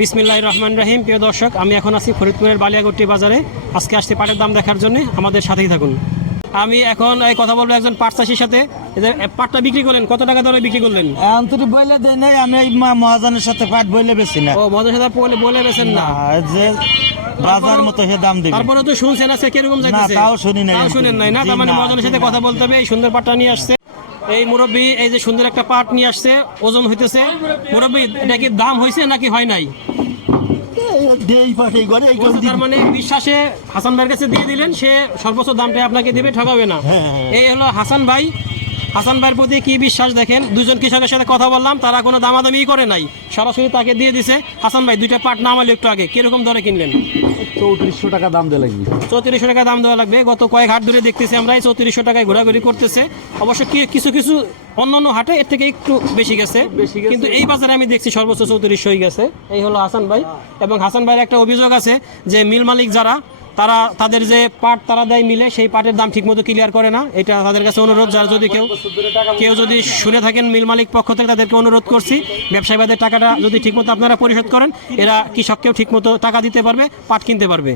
বিসমিল্লাহ রহমান রাহিম। প্রিয় দর্শক আমি এখন আছি ফরিদপুরের বালিয়াগট্টি বাজারে। আজকে আসছি পাটের দাম দেখার জন্য। আমাদের সাথেই থাকুন। আমি এখন এই কথা বলব একজন পাট চাষির সাথে পাটটা বিক্রি করলেন কত টাকা দরে বিক্রি করলেন? অন্তরি বইলে দেয় নাই আমি মহাজনের সাথে পাট বইলে বেশি না। ও মদের সাথে বলে বলে বেছেন না? যে বাজার মতো সে দাম দিবে। তারপরে তো শুনছেন আজকে কীরকম যাইতেছে? তাও শুনি নাই তাও শুনেন নাই না? তার মানে মহাজনের সাথে কথা বলতে হবে এই সুন্দর পাটটা নিয়ে আসছে। এই মুরব্বী এই যে সুন্দর একটা পাট নিয়ে আসছে ওজন হইতেছে। মুরব্বী এটা কি দাম হয়েছে নাকি হয় নাই? তার মানে বিশ্বাসে হাসান ভাইয়ের কাছে দিয়ে দিলেন সে সর্বোচ্চ দামটা আপনাকে দেবে ঠকাবে না। হ্যাঁ, হ্যাঁ। এই হলো হাসান ভাই হাসান ভাইয়ের প্রতি কি বিশ্বাস দেখেন? দুজন কৃষকের সাথে কথা বললাম তারা কোনো দামাদামি করে নাই। সরাসরি তাকে দিয়ে দিছে। হাসান ভাই দুইটা পাট নামালি একটু আগে কীরকম দরে কিনলেন? চৌত্রিশশো টাকা দাম দেওয়া লাগবে। চৌত্রিশশো টাকা দাম দেওয়া লাগবে। গত কয়েক হাট ধরে দেখতেছি আমরা এই চৌত্রিশশো টাকায় ঘোরাঘুরি করতেছে। অবশ্য কি কিছু কিছু অন্যান্য হাটে এর থেকে একটু বেশি গেছে। কিন্তু এই বাজারে আমি দেখছি সর্বোচ্চ চৌত্রিশশো গেছে। এই হলো হাসান ভাই। এবং হাসান ভাইয়ের একটা অভিযোগ আছে যে মিল মালিক যারা তারা তাদের যে পাট তারা দেয় মিলে সেই পাটের দাম ঠিকমতো ক্লিয়ার করে না। এটা তাদের কাছে অনুরোধ যারা যদি কেউ কেউ যদি শুনে থাকেন মিল মালিক পক্ষ থেকে তাদেরকে অনুরোধ করছি ব্যবসায়ীদের টাকাটা যদি ঠিকমতো আপনারা পরিশোধ করেন এরা কৃষককেও ঠিকমতো টাকা দিতে পারবে পাট কিনতে পারবে।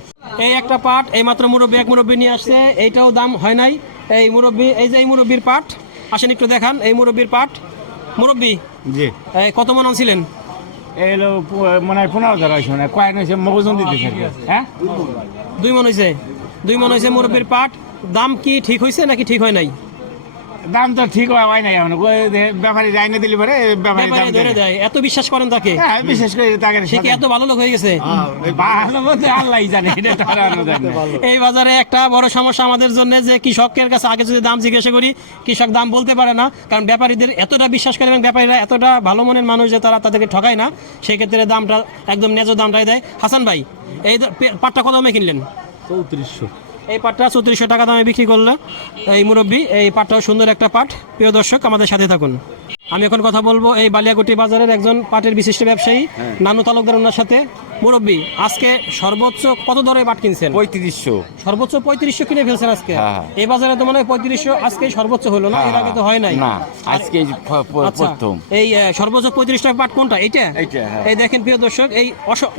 এই একটা পাট এই মাত্র মুরব্বী এক মুরব্বী নিয়ে আসছে এইটাও দাম হয় নাই। এই মুরব্বী এই যে এই মুরব্বীর পাট আসেন একটু দেখান এই মুরব্বীর পাট। মুরব্বী জি। এই কত মন ছিলেন এই হলো মনে হয় পনেরো হাজার হয়েছে মানে কয়েক হয়েছে মগজন দিতেছে হ্যাঁ? দুই মন হয়েছে। দুই মন হয়েছে মুরব্বীর পাট। দাম কি ঠিক হয়েছে নাকি ঠিক হয় নাই? দাম তো ঠিক হয় নাই এখন। ব্যাপারী রাইনে দিলি পরে ব্যাপারী ধরে দেয় এত বিশ্বাস করেন তাকে? হ্যাঁ বিশেষ করে তাকে সে কি এত ভালো লোক হয়ে গেছে? ভালো বলতে আল্লাহ জানে এটা না। এই বাজারে একটা বড় সমস্যা আমাদের জন্য যে কৃষকের কাছে আগে যদি দাম জিজ্ঞাসা করি কৃষক দাম বলতে পারে না কারণ ব্যাপারীদের এতটা বিশ্বাস করে এবং ব্যাপারীরা এতটা ভালো মনের মানুষ যে তারা তাদেরকে ঠকায় না সেক্ষেত্রে দামটা একদম ন্যায্য দামটাই দেয়। হাসান ভাই এই পাটটা কত দামে কিনলেন? চৌত্রিশশো। এই পাটটা চৌত্রিশশো টাকা দামে বিক্রি করলে এই মুরব্বী এই পাটটাও সুন্দর একটা পাট। প্রিয় দর্শক আমাদের সাথে থাকুন। আমি এখন কথা বলব এই বালিয়াগুটি বাজারের একজন পাটের বিশিষ্ট ব্যবসায়ী নানু তালুকদার ওনার সাথে। মুরব্বী আজকে সর্বোচ্চ কত দরে পাট কিনছেন? পঁয়ত্রিশশো। সর্বোচ্চ পঁয়ত্রিশশো কিনে ফেলছেন আজকে? হ্যাঁ। এই বাজারে তো মনে হয় পঁয়ত্রিশশো আজকে সর্বোচ্চ হলো না? এর আগে তো হয় নাই। না আজকে আচ্ছা, প্রথম। এই সর্বোচ্চ পঁয়ত্রিশ টাকা পাট কোনটা? এইটা? হ্যাঁ। এই দেখেন প্রিয় দর্শক এই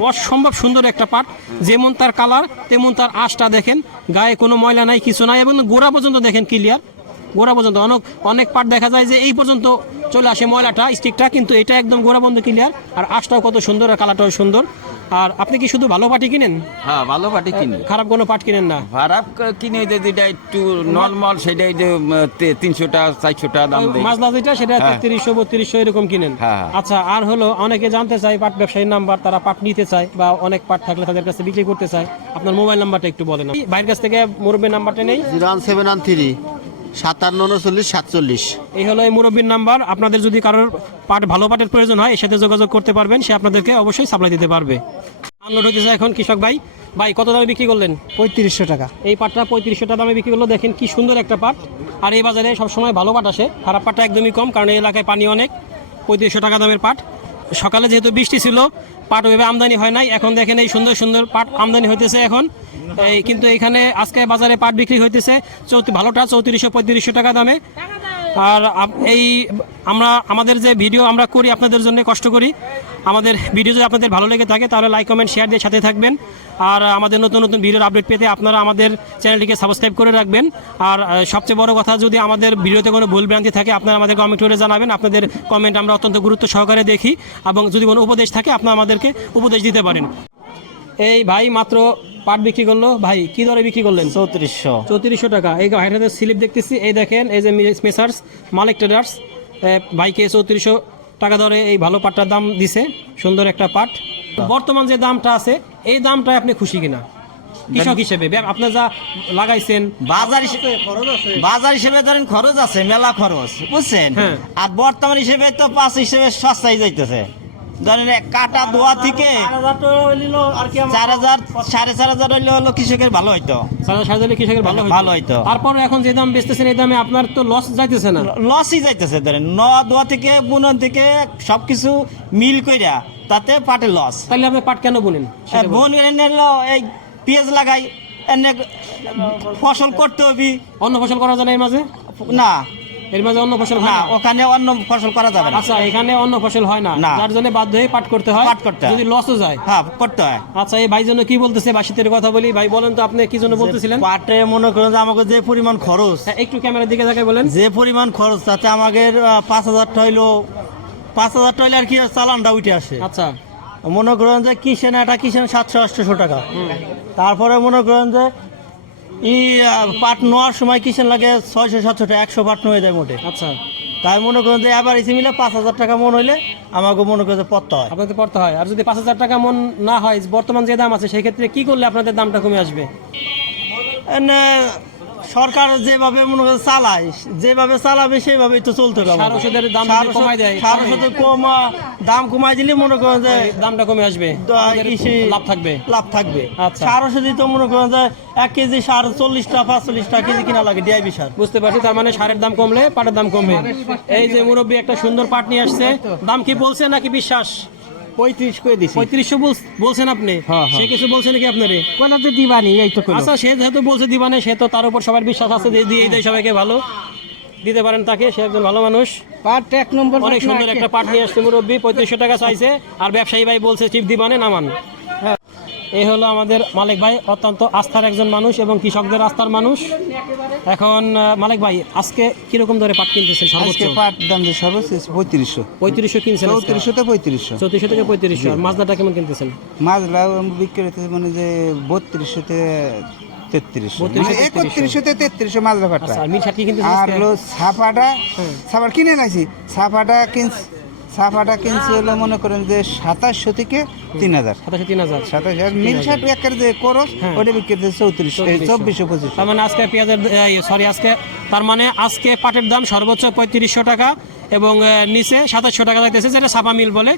অসম্ভব সুন্দর একটা পাট। যেমন তার কালার তেমন তার আশটা দেখেন। গায়ে কোনো ময়লা নাই কিছু নাই এবং গোড়া পর্যন্ত দেখেন ক্লিয়ার গোড়া পর্যন্ত অনেক অনেক পাট দেখা যায় যে এই পর্যন্ত চলে আসে ময়লাটা স্টিকটা কিন্তু এটা একদম গোড়া বন্ধ ক্লিয়ার আর আশটাও কত সুন্দর আর কালারটাও সুন্দর। আর আপনি কি শুধু ভালো পাটি কিনেন? হ্যাঁ ভালো পাটি কিনি। খারাপ কোনো পাট কিনেন না? খারাপ কিনে যে যেটা একটু নর্মাল সেটাই যে তিনশো টাকা চারশো টাকা দাম দেয়। মাছলা যেটা সেটা হ্যাঁ। তেত্রিশশো বত্রিশশো এরকম কিনেন। হ্যাঁ। আচ্ছা আর হলো অনেকে জানতে চায় পাট ব্যবসায়ীর নাম্বার তারা পাট নিতে চায় বা অনেক পাট থাকলে তাদের কাছে বিক্রি করতে চায়। আপনার মোবাইল নাম্বারটা একটু বলেন। বাইরের কাছ থেকে মুরব্বীর নাম্বারটা নেই। Zero one seven one three. সাতান্ন উনচল্লিশ সাতচল্লিশ। এই হলো এই মুরব্বীর নাম্বার। আপনাদের যদি কারোর পাট ভালো পাটের প্রয়োজন হয় এর সাথে যোগাযোগ করতে পারবেন সে আপনাদেরকে অবশ্যই সাপ্লাই দিতে পারবে। আনলোড হইতেছে এখন কৃষক ভাই। ভাই কত দামে বিক্রি করলেন? পঁয়ত্রিশশো টাকা। এই পাটটা পঁয়ত্রিশশো টাকা দামে বিক্রি করল। দেখেন কি সুন্দর একটা পাট। আর এই বাজারে সবসময় ভালো পাট আসে। খারাপ পাটটা একদমই কম কারণ এই এলাকায় পানি অনেক। পঁয়ত্রিশশো টাকা দামের পাট। সকালে যেহেতু বৃষ্টি ছিল, পাট ওইভাবে আমদানি হয় নাই। এখন দেখেন এই সুন্দর সুন্দর পাট আমদানি হইতেছে এখন। কিন্তু এখানে আজকে বাজারে পাট বিক্রি হইতেছে। চৌত্রিশ ভালোটা চৌত্রিশশো পঁয়ত্রিশশো টাকা দামে। আর এই আমরা, আমাদের যে ভিডিও আমরা করি, আপনাদের জন্য কষ্ট করি। আমাদের ভিডিও যদি আপনাদের ভালো লেগে থাকে, তাহলে লাইক কমেন্ট শেয়ার দিয়ে সাথে থাকবেন। আর আমাদের নতুন নতুন ভিডিওর আপডেট পেতে আপনারা আমাদের চ্যানেলটিকে সাবস্ক্রাইব করে রাখবেন। আর সবচেয়ে বড় কথা যদি আমাদের ভিডিওতে কোনো ভুল ভ্রান্তি থাকে, আপনারা আমাদের কমেন্ট করে জানাবেন। আপনাদের কমেন্ট আমরা অত্যন্ত গুরুত্ব সহকারে দেখি। এবং যদি কোনো উপদেশ থাকে, আপনারা আমাদেরকে উপদেশ দিতে পারেন। এই ভাই মাত্র পাট বিক্রি করল। ভাই কি দরে বিক্রি করলেন? চৌত্রিশশো। চৌত্রিশশো টাকা। এই ভাইটাদের স্লিপ দেখতেছি এই দেখেন এই যে মেসার্স মালিক ট্রেডার্স ভাইকে চৌত্রিশশো টাকা দরে এই ভালো পাটটার দাম দিছে সুন্দর একটা পাট। বর্তমান যে দামটা আছে এই দামটায় আপনি খুশি কিনা? কৃষক হিসেবে আপনি যা লাগাইছেন বাজার হিসেবে বাজার হিসেবে ধরেন খরচ আছে মেলা খরচ বুঝছেন? হ্যাঁ। আর বর্তমান হিসেবে তো পাঁচ হিসেবে সস্তায় যাইতেছে। ধরেন কাটা দোয়া থেকে চার হাজার সাড়ে চার হাজার হইলে হলো কৃষকের ভালো হইতো। সাড়ে দিলে কৃষকের ভালো। ভালো হইতো। তারপর এখন যে দাম বেচতেছেন এই দামে আপনার তো লস যাইতেছে না। লসই যাইতেছে ধরেন। ন দোয়া থেকে বুনন থেকে সবকিছু মিল কইরা তাতে পাটে লস তাহলে আপনি পাট কেন বুনেন? বলুন। বোন এই পেঁয়াজ লাগাই এনে ফসল করতে হবি। অন্য ফসল করা যায় না এই মাঝে? না। এর মাঝে অন্য ফসল হয় না ওখানে অন্য ফসল করা যাবে না। আচ্ছা এখানে অন্য ফসল হয় না। যার জন্য বাধ্য হয়ে পাট করতে হয়? পাট করতে যদি লসও যায়? হ্যাঁ করতে হয়। আচ্ছা এই ভাই জন্য কি বলতেছে? বাসিতের কথা বলি। ভাই বলেন তো আপনি কি জন্য বলতেছিলেন? পাটে মনে করেন যে আমাকে যে পরিমাণ খরচ হ্যাঁ, একটু ক্যামেরার দিকে তাকাই বলেন। যে পরিমাণ খরচ তাতে আমাদের পাঁচ হাজার হইল পাঁচ হাজার হইলে আর কি চালানটা উঠে আসে। আচ্ছা। মনে করেন যে কিসেন এটা কিসেন সাতশো আটশোশো টাকা। তারপরে মনে করেন যে ই পাট নেওয়ার সময় কিষেন লাগে? ছয়শো সাতশো টাকা একশো পাট নিয়ে যায় মোটে। আচ্ছা। তাই মনে করেন যে আবার ইসি মিলে পাঁচ হাজার টাকা মন হইলে আমাকে মনে করেন পড়তে হয়। আপনাদের পড়তে হয়। আর যদি পাঁচ হাজার টাকা মন না হয় বর্তমান যে দাম আছে সেই ক্ষেত্রে কি করলে আপনাদের দামটা কমে আসবে? সরকার যেভাবে মনে করেন চালায় যেভাবে চালাবে সেইভাবেই তো চলতে হবে সার ওষুধের দাম ওষুধ- কমায় দেয়, সার ওষুধের কম দাম কমাই দিলে মনে করেন যে দামটা কমে আসবে। লাভ থাকবে। লাভ থাকবে। আচ্ছা। সার ওষুধই তো মনে করেন যে এক কেজি সার চল্লিশটা পাঁচচল্লিশটা কেজি কিনা লাগে ডিআইবি সার। বুঝতে পারছি তার মানে সারের দাম কমলে পাটের দাম কমবে। এই যে মুরব্বী একটা সুন্দর পাট নিয়ে আসছে। দাম কি বলছে নাকি বিশ্বাস? পঁয়ত্রিশ করে দিছি। পঁয়ত্রিশশো বলছেন আপনি? হ্যাঁ, হ্যাঁ। সে কিছু বলছে নাকি আপনারে? কোনা তো দিবানি এই তো আচ্ছা সে যেহেতু বলছে দিবানি সে তো তার উপর সবার বিশ্বাস আছে যে দিয়ে দেয় সবাইকে ভালো। দিতে পারেন তাকে সে একজন ভালো মানুষ। পাট এক নম্বর অনেক সুন্দর একটা পাট নিয়ে আসছে মুরব্বী পঁয়ত্রিশশো টাকা চাইছে। আর ব্যবসায়ী ভাই বলছে চিপ দিবানে নামান। এই হলো আমাদের মালিক ভাই অত্যন্ত আস্থার একজন মানুষ এবং কৃষকদের আস্থার মানুষ। এখন মালিক ভাই আজকে কীরকম দরে পাট কিনতেছেন সর্বোচ্চ? পাট দাম যে সর্বোচ্চ পঁয়ত্রিশশো। পঁয়ত্রিশশো কিনছেন চৌত্রিশশো তো পঁয়ত্রিশশো। চৌত্রিশশো থেকে পঁয়ত্রিশশো। আর মাজদাটা কেমন কিনতেছেন? মাছলা বিক্রি হতেছে মানে যে বত্রিশশো তে তেত্রিশশো। 32 মানে থেকে একত্রিশশো তে তেত্রিশশো মাছলা পাটটা। আচ্ছা আর? হলো ছাপাটা ছাপার কিনে নাইছি। ছাপাটা কিনছি ছাপাটা কিনছি হলো মনে করেন যে সাতাশশো থেকে তিন হাজার। সাতাশো তিন হাজার। সাতাশ হাজার মিল শার্ট একের যে করস হ্যাঁ। ওটা বিক্রি হতেছে চৌত্রিশশো। চব্বিশশো পঁচিশ তার মানে আজকে পেঁয়াজের সরি আজকে তার মানে আজকে পাটের দাম সর্বোচ্চ পঁয়ত্রিশশো টাকা এবং নিচে সাতাশশো টাকা লাগতেছে যেটা সাপা মিল বলে।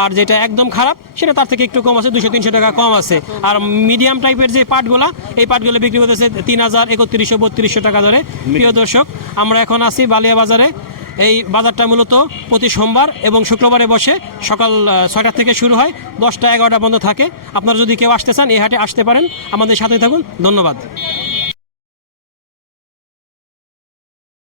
আর যেটা একদম খারাপ সেটা তার থেকে একটু কম আছে দুশো তিনশো টাকা কম আছে। আর মিডিয়াম টাইপের যে পাটগুলা এই পাটগুলো বিক্রি করতেছে তিন হাজার একত্রিশশো বত্রিশশো টাকা ধরে। প্রিয় দর্শক আমরা এখন আছি বালিয়া বাজারে। এই বাজারটা মূলত প্রতি সোমবার এবং শুক্রবারে বসে সকাল ছয়টা থেকে শুরু হয়, দশটা এগারোটা বন্ধ থাকে। আপনারা যদি কেউ আসতে চান, এই হাটে আসতে পারেন। আমাদের সাথে থাকুন। ধন্যবাদ।